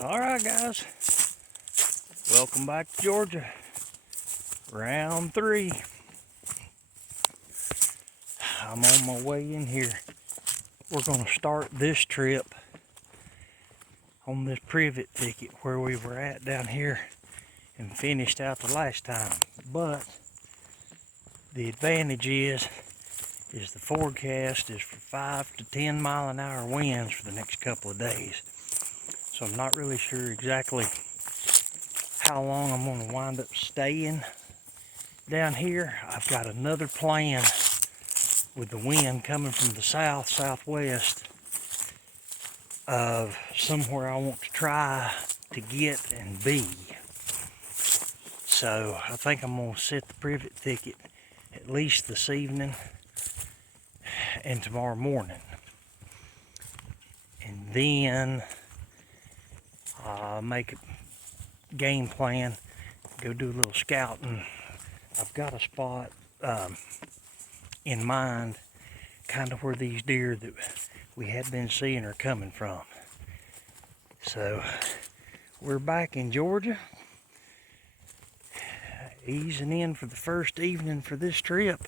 Alright guys, welcome back to Georgia. Round 3. I'm on my way in here. We're going to start this trip on this privet thicket where we were at down here and finished out the last time. But the advantage is the forecast is for 5 to 10 mile an hour winds for the next couple of days. So I'm not really sure exactly how long I'm going to wind up staying down here. I've got another plan with the wind coming from the southwest of somewhere I want to try to get and be. So I think I'm going to set the privet thicket at least this evening and tomorrow morning. And then make a game plan, go do a little scouting. I've got a spot in mind, kind of where these deer that we had been seeing are coming from. So we're back in Georgia, easing in for the first evening for this trip.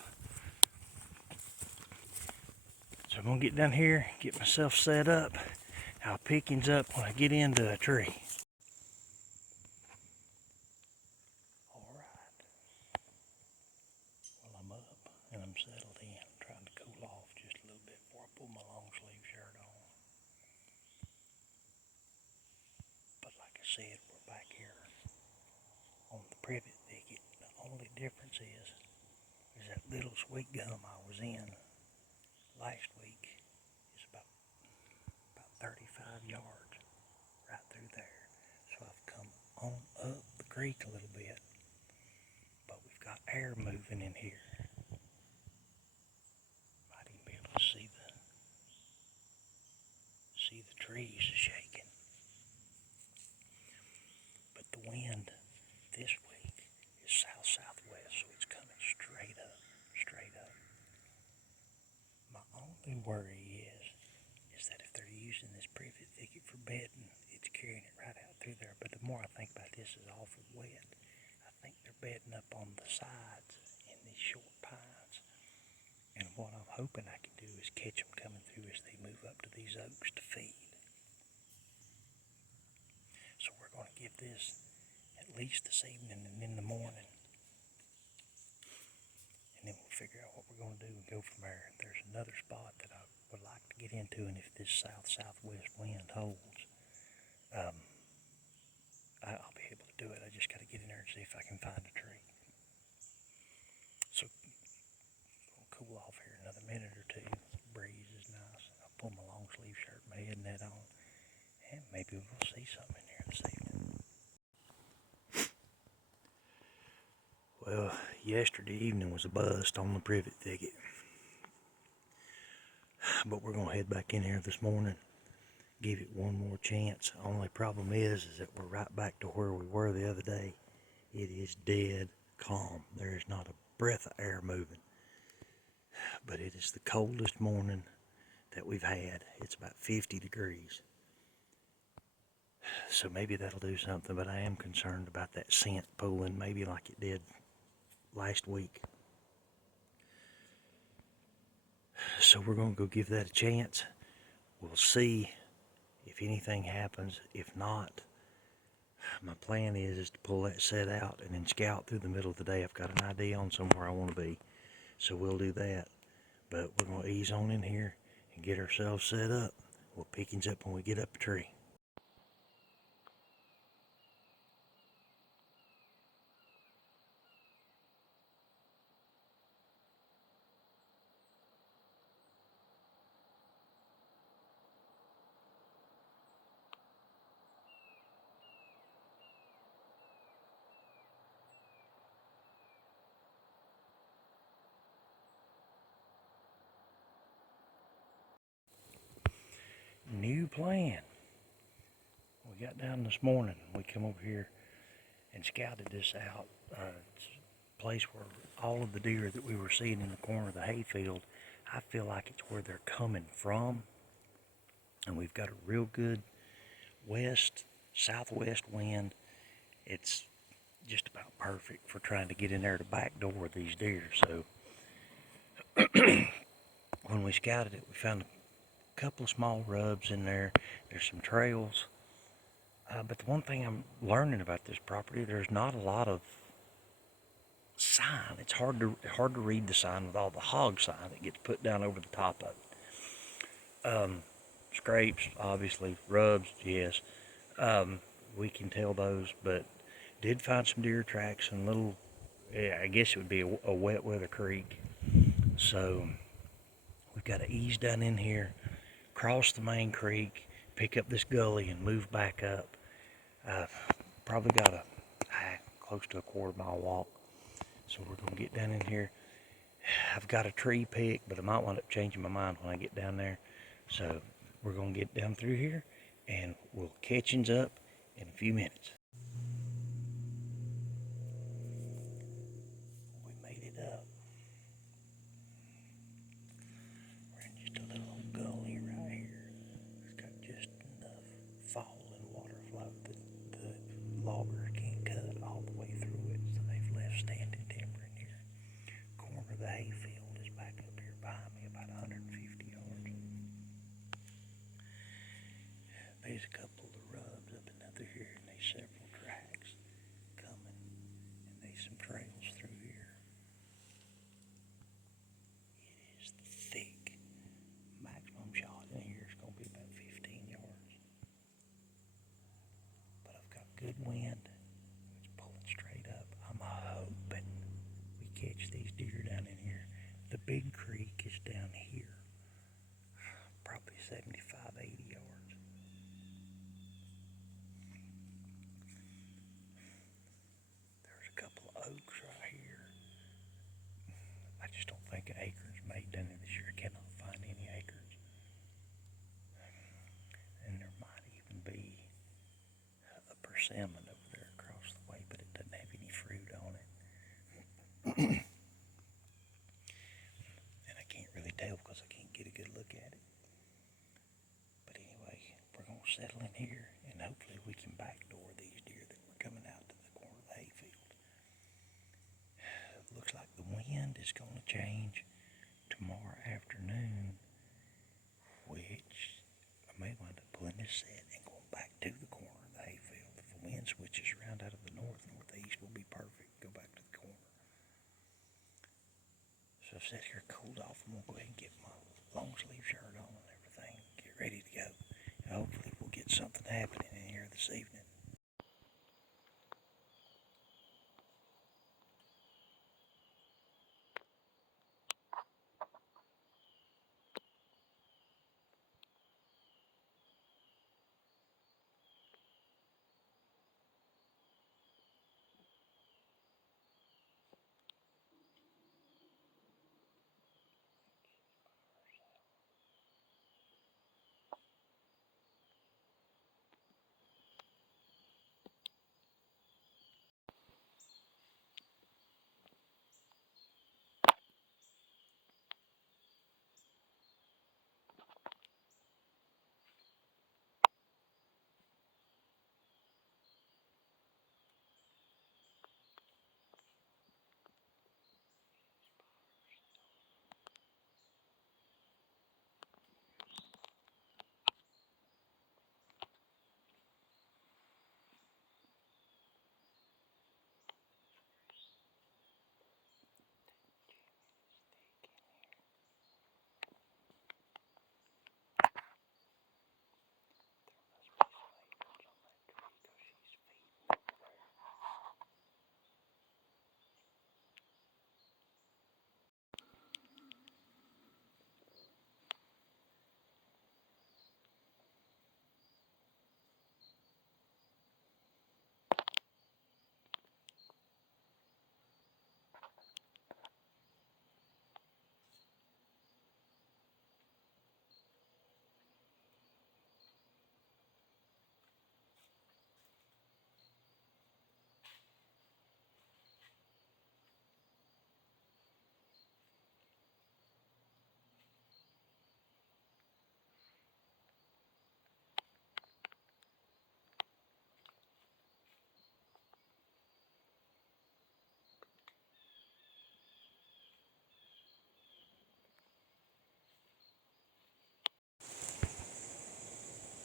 So I'm gonna get down here, get myself set up. I'll pick things up when I get into a tree. Alright. Well, I'm up and I'm settled in. I'm trying to cool off just a little bit before I put my long sleeve shirt on. But like I said, we're back here on the privet thicket. The only difference is that little sweet gum I was in last week is about 35 yards right through there. So I've come on up the creek a little bit, but we've got air moving in here. Might even be able to see the trees shaking. But the wind this week is southwest, so it's coming straight up. My only worry is that if they're using this privet thicket for bedding, it's carrying it right out through there. But the more I think about this, is awful wet. I think they're bedding up on the sides in these short pines. And what I'm hoping I can do is catch them coming through as they move up to these oaks to feed. So we're going to give this at least this evening and in the morning. And then we'll figure out what we're going to do and go from there. There's another spot that I would like to get into, and if this southwest wind holds, I'll be able to do it. I just got to get in there and see if I can find a tree. So we'll cool off here another minute or two. The breeze is nice. I'll pull my long sleeve shirt, my head net on, and maybe we'll see something in here this evening. Well, yesterday evening was a bust on the privet thicket. But we're going to head back in here this morning, give it one more chance. Only problem is that we're right back to where we were the other day. It is dead calm. There is not a breath of air moving. But it is the coldest morning that we've had. It's about 50 degrees. So maybe that'll do something, but I am concerned about that scent pooling, maybe like it did last week. So we're going to go give that a chance. We'll see if anything happens. If not, my plan is to pull that set out and then scout through the middle of the day. I've got an idea on somewhere I want to be, so we'll do that. But we're going to ease on in here and get ourselves set up. We'll pick things up when we get up a tree. New plan. We got down this morning. We come over here and scouted this out. It's a place where all of the deer that we were seeing in the corner of the hayfield, I feel like it's where they're coming from. And we've got a real good west southwest wind. It's just about perfect for trying to get in there to back door these deer. So when we scouted it, we found a couple of small rubs in there. There's some trails. But the one thing I'm learning about this property, there's not a lot of sign. It's hard to read the sign with all the hog sign that gets put down over the top of it. Scrapes, obviously, rubs, yes. We can tell those, but did find some deer tracks and little, yeah, I guess it would be a wet weather creek. So we've got to ease down in here, cross the main creek, pick up this gully and move back up. Probably got a close to a quarter-mile walk. So we're going to get down in here. I've got a tree pick, but I might wind up changing my mind when I get down there. So we're going to get down through here and we'll catch yins up in a few minutes. We made it up. We're in just a little old gully right here. It's got just enough fall and water flow that the loggers can't cut all the way through it, so they've left standing timber in here. Corner of the hayfield is back up here behind me, about 150 yards. There's a couple of the rubs up another here, and there's several tracks coming, and there's some trails through here. It is thick. Maximum shot in here is going to be about 15 yards. But I've got good wind. It's pulling straight up. I'm hoping we catch these deer down in here. The big creek is down here, probably 75, 80 yards. There's a couple of oaks right here. I just don't think an acorn's made down here this year. I cannot find any acorns. And there might even be a persimmon over there across the way, but it doesn't have any fruit on it. And I can't really tell because I can't get a good look at it. But anyway, we're going to settle in here and hopefully we can backdoor these deer that were coming out to the corner of the hayfield. It looks like the wind is going to change tomorrow afternoon, which I may wind up pulling this set and going back to the corner of the hayfield. If the wind switches around out of the northeast, will be perfect. Go back to the corner. So I've sat here cooled off. I'm going to go ahead and get my long sleeve shirt on and everything. Get ready to go. And hopefully we'll get something happening in here this evening.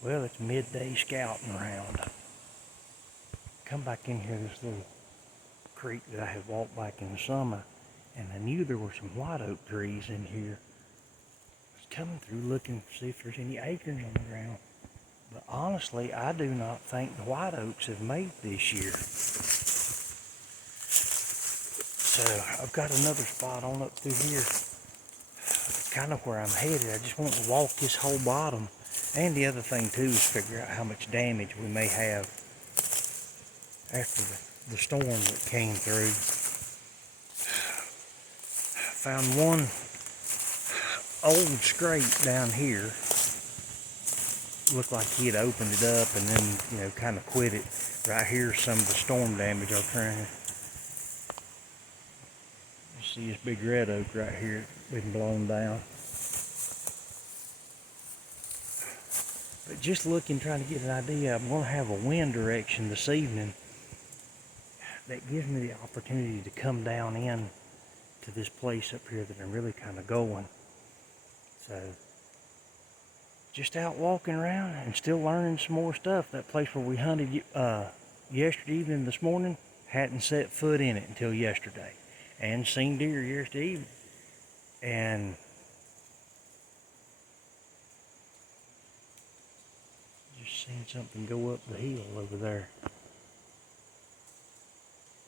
Well, it's midday scouting round. Come back in here, this little creek that I had walked back in the summer, and I knew there were some white oak trees in here. I was coming through looking to see if there's any acorns on the ground. But honestly, I do not think the white oaks have made this year. So I've got another spot on up through here. Kind of where I'm headed. I just want to walk this whole bottom. And the other thing too is figure out how much damage we may have after the storm that came through. Found one old scrape down here. Looked like he had opened it up and then, you know, kind of quit it. Right here's some of the storm damage I'll try. You see this big red oak right here, been blown down. But just looking, trying to get an idea, I'm going to have a wind direction this evening that gives me the opportunity to come down in to this place up here that I'm really kind of going. So, just out walking around and still learning some more stuff. That place where we hunted yesterday evening, this morning, hadn't set foot in it until yesterday. And seen deer yesterday evening. And just seen something go up the hill over there.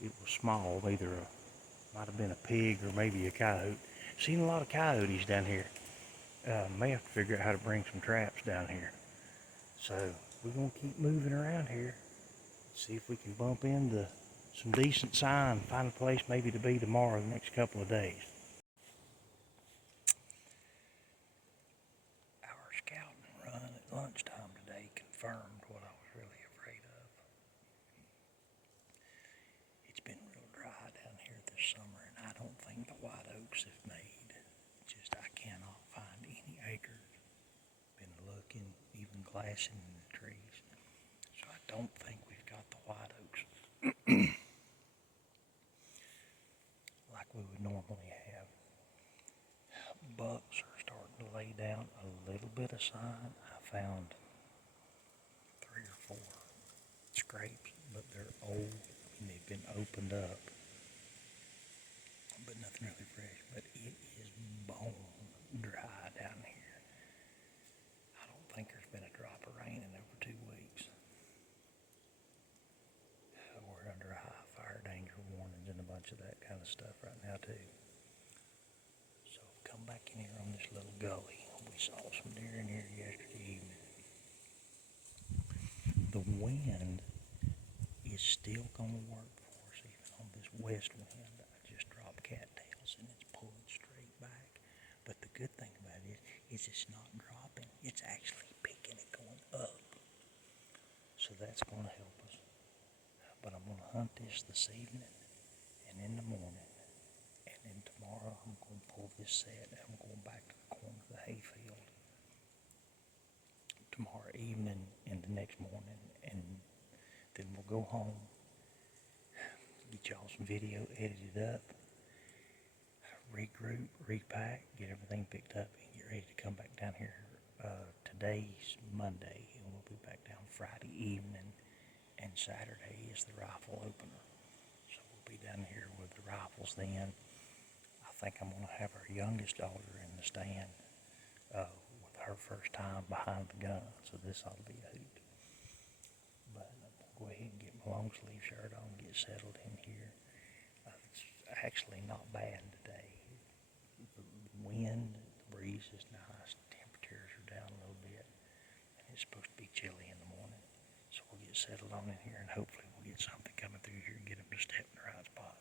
It was small, either might have been a pig or maybe a coyote. Seen a lot of coyotes down here. May have to figure out how to bring some traps down here. So we're going to keep moving around here. See if we can bump into some decent sign. Find a place maybe to be tomorrow, the next couple of days. Our scouting run at lunchtime today confirmed what I was really afraid of. It's been real dry down here this summer, and I don't think the white oaks have made. Just I cannot find any acres. Been looking, even glassing in the trees. So I don't think we've got the white oaks like we would normally have. Bucks are starting to lay down a little bit of sign. I found 3 or 4 scrapes, but they're old and they've been opened up. But nothing really fresh. But it is bone dry down here. I don't think there's been a drop of rain in over 2 weeks. We're under high fire danger warnings and a bunch of that kind of stuff right now too. So come back in here on this little gully. We saw some deer in here yesterday evening. The wind is still going to work for us even on this west wind. I just dropped cattails and it's pulling straight back. But the good thing about it is it's not dropping. It's actually picking it going up. So that's going to help us. But I'm going to hunt this evening and in the morning. And then tomorrow I'm going to pull this set and I'm going back to the corner of the hayfield tomorrow evening and the next morning. And then we'll go home, get y'all some video edited up, regroup, repack, get everything picked up, and get ready to come back down here. Today's Monday, and we'll be back down Friday evening, and Saturday is the rifle opener. So we'll be down here with the rifles then. I think I'm going to have our youngest daughter in the stand with her first time behind the gun, so this ought to be a hoot. But I'm going to go ahead and get my long sleeve shirt on, get settled in here. It's actually not bad today. The wind, the breeze is nice, temperatures are down a little bit, and it's supposed to be chilly in the morning. So we'll get settled on in here, and hopefully we'll get something coming through here and get them to step in the right spot.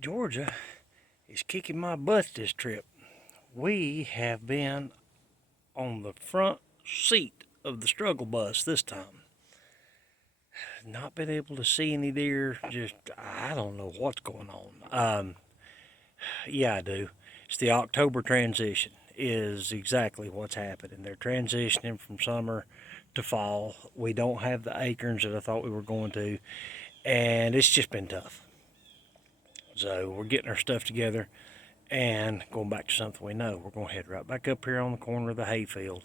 Georgia is kicking my butt this trip. We have been on the front seat of the struggle bus this time. Not been able to see any deer. Just, I don't know what's going on. Yeah, I do. It's the October transition is exactly what's happening. They're transitioning from summer to fall. We don't have the acorns that I thought we were going to, and it's just been tough. So we're getting our stuff together and going back to something we know. We're going to head right back up here on the corner of the hayfield,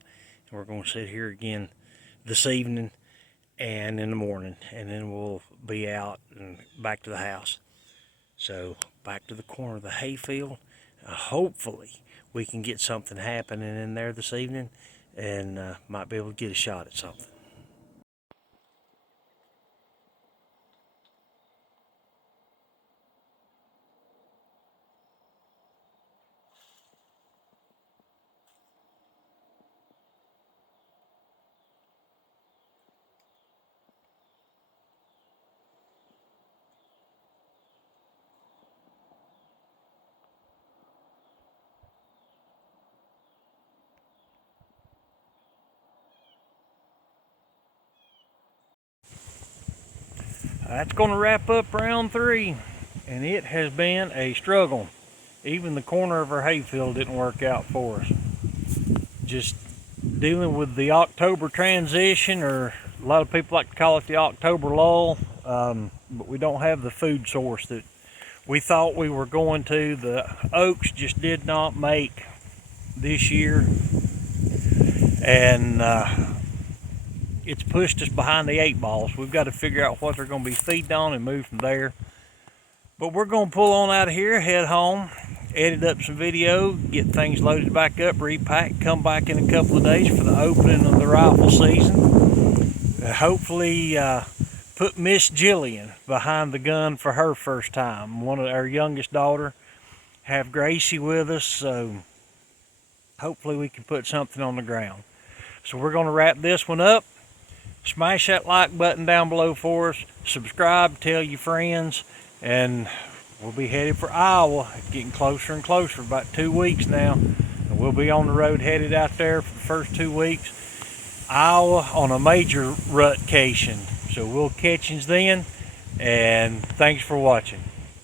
and we're going to sit here again this evening and in the morning, and then we'll be out and back to the house. So back to the corner of the hayfield. Hopefully we can get something happening in there this evening, and might be able to get a shot at something. That's going to wrap up round 3, and it has been a struggle. Even the corner of our hayfield didn't work out for us. Just dealing with the October transition, or a lot of people like to call it the October lull, but we don't have the food source that we thought we were going to. The oaks just did not make this year, and it's pushed us behind the 8 balls. We've got to figure out what they're going to be feeding on and move from there. But we're going to pull on out of here, head home, edit up some video, get things loaded back up, repack, come back in a couple of days for the opening of the rifle season. Hopefully put Miss Jillian behind the gun for her first time. One of our youngest daughter, have Gracie with us, so hopefully we can put something on the ground. So we're going to wrap this one up. Smash that like button down below for us. Subscribe, tell your friends, and we'll be headed for Iowa. Getting closer and closer, about 2 weeks now. And we'll be on the road headed out there for the first 2 weeks. Iowa on a major rutcation. So we'll catch you then, and thanks for watching.